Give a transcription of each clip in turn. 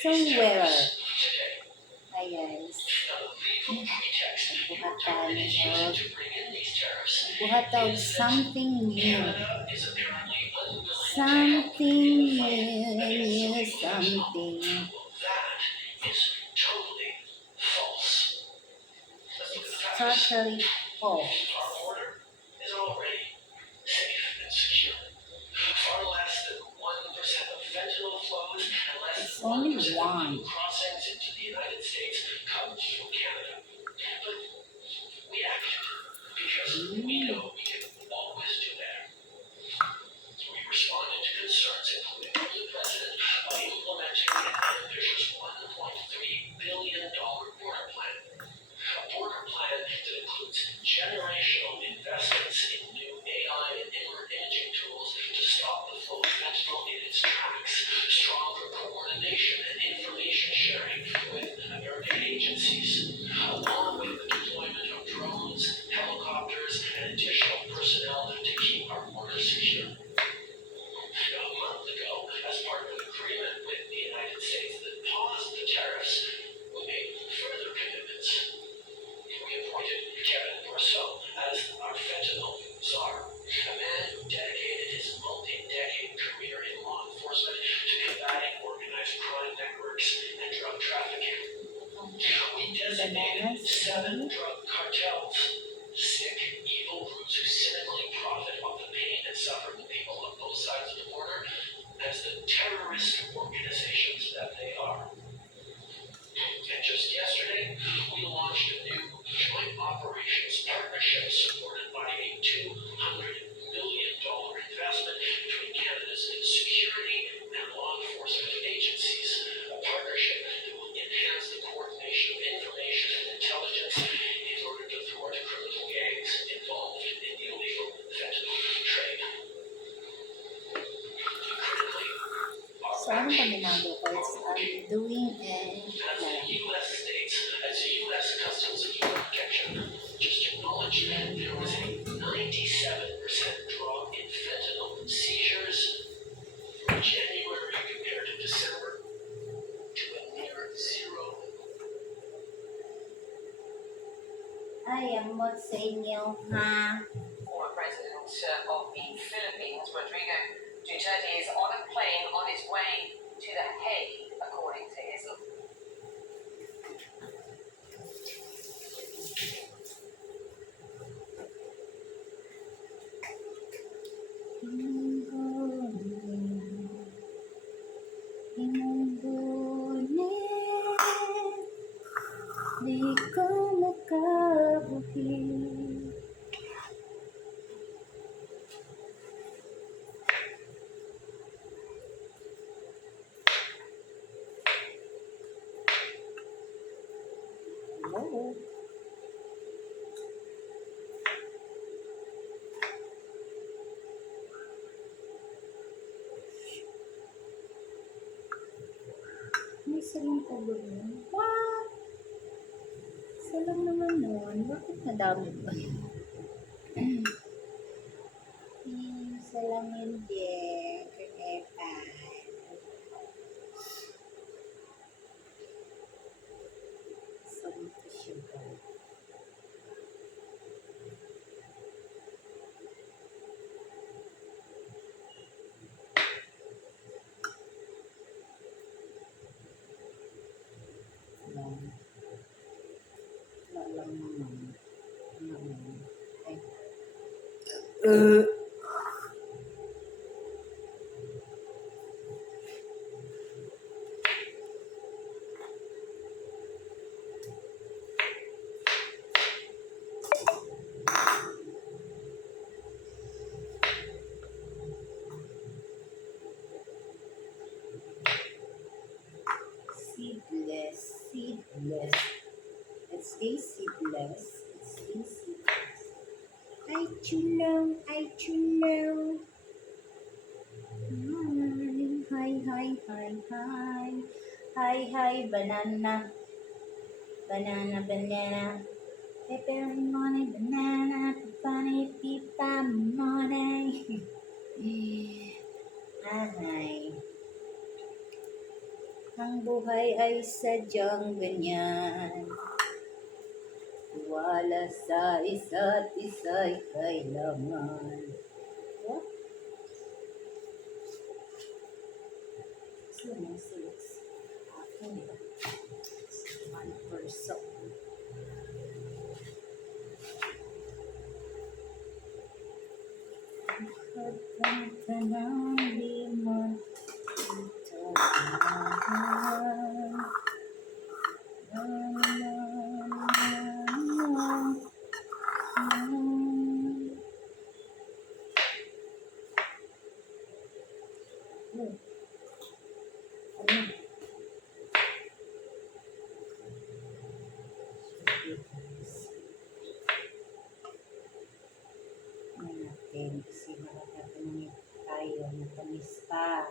So well. Hi guys. Nagbuhat tayo something new. Something new, something. It's totally false. It's only one. Bananas. So, ano pa ginagawa ko? I'm doing a I am not saying you, ha? Former President of the Philippines, Rodrigo Duterte, is on a plane on its way to The Hague, according to his. Di ko makabuhi. Hello? May saling ko ba yun? What? Isa lang naman nun. Bakit madami ba yun? Isa lang hindi. Krepa. Some sugar. Lang naman. Seedless. It's a seedless. I chulo. Hi, banana. Pepperoni, banana, pepperoni, pita, money. Hi. Ang buhay ay sadyang ganyan. Tiwala sa isa't isa'y kailangan. What? So, six. Akin ba? One person. Pagkanta ng lima, ito naman. Natin kasi makakatanungin tayo na kamista.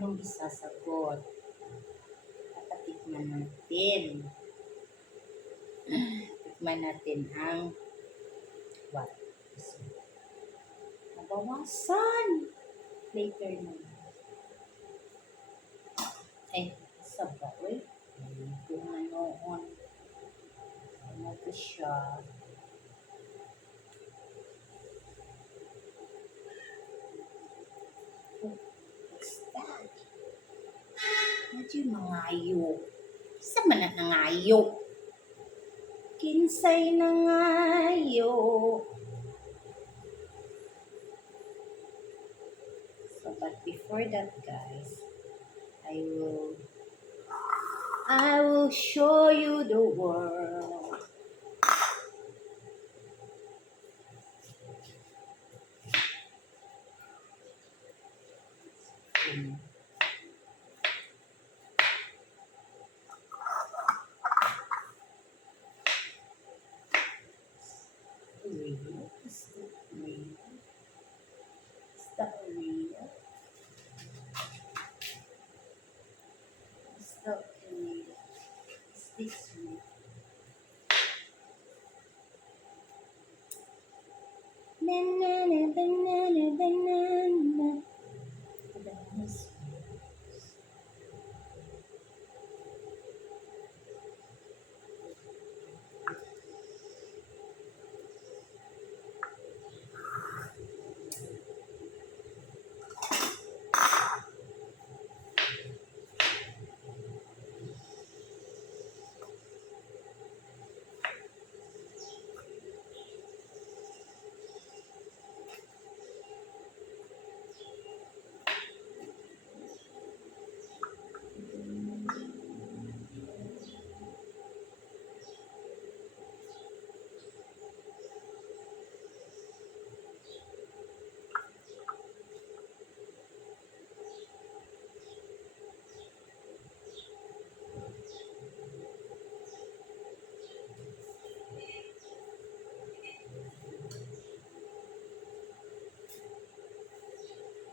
Anong isasagot? Tatikman natin. Tikman natin ang what? Nabawasan! Later na. Ay, sabay. Wait. Kung noon. Ano ba siya? What's that? Medyo nangayo. Sa man na nangayo? Kinsay nangayo. So, but before that, guys, I will show you the world. Real? Is that real? Is that real? Is that real? Is this real? Banana, banana, banana. Bananas.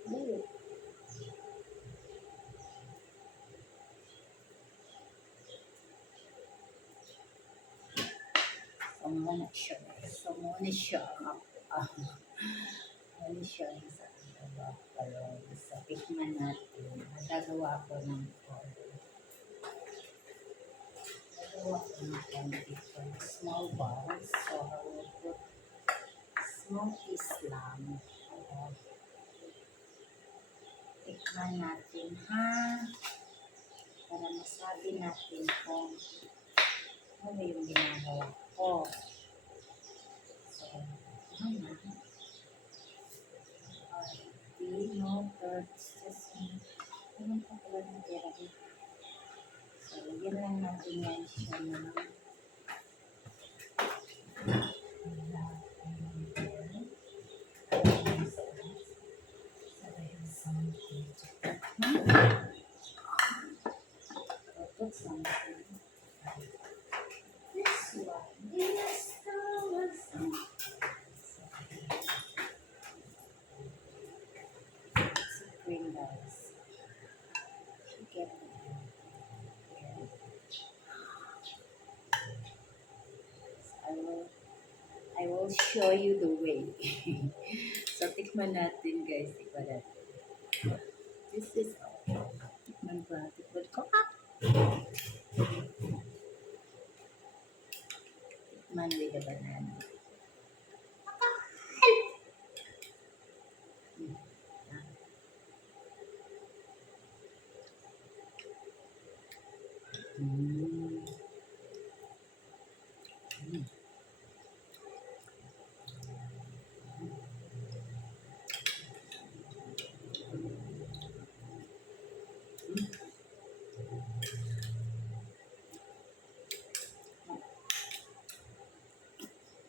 Ooh. Muna siya. So, muna siya. Muna siya sa baba. Pero sa tikman natin, nagagawa ko ng nagagawa ko ng different small balls. So, I will put small Islam. Tikman natin, ha? Para masabi natin kung ano yung ginagawa ko. So, ano na? No birds, just anong pagkawa ng pera dito? So, lagyan lang natin yan siya na put something. This one is the lesson. It's a green guys. Get it. I will show you the way. So, tikman natin guys. Tikman natin. This is all. Tikman Ang gratitude ko. Man with the banana. Mm.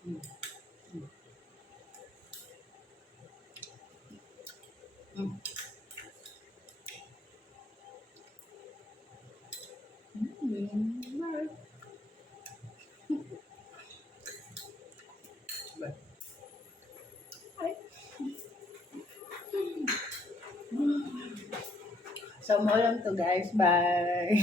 Mm. Mm. Mm. Mm. So, mo lang to guys. Bye.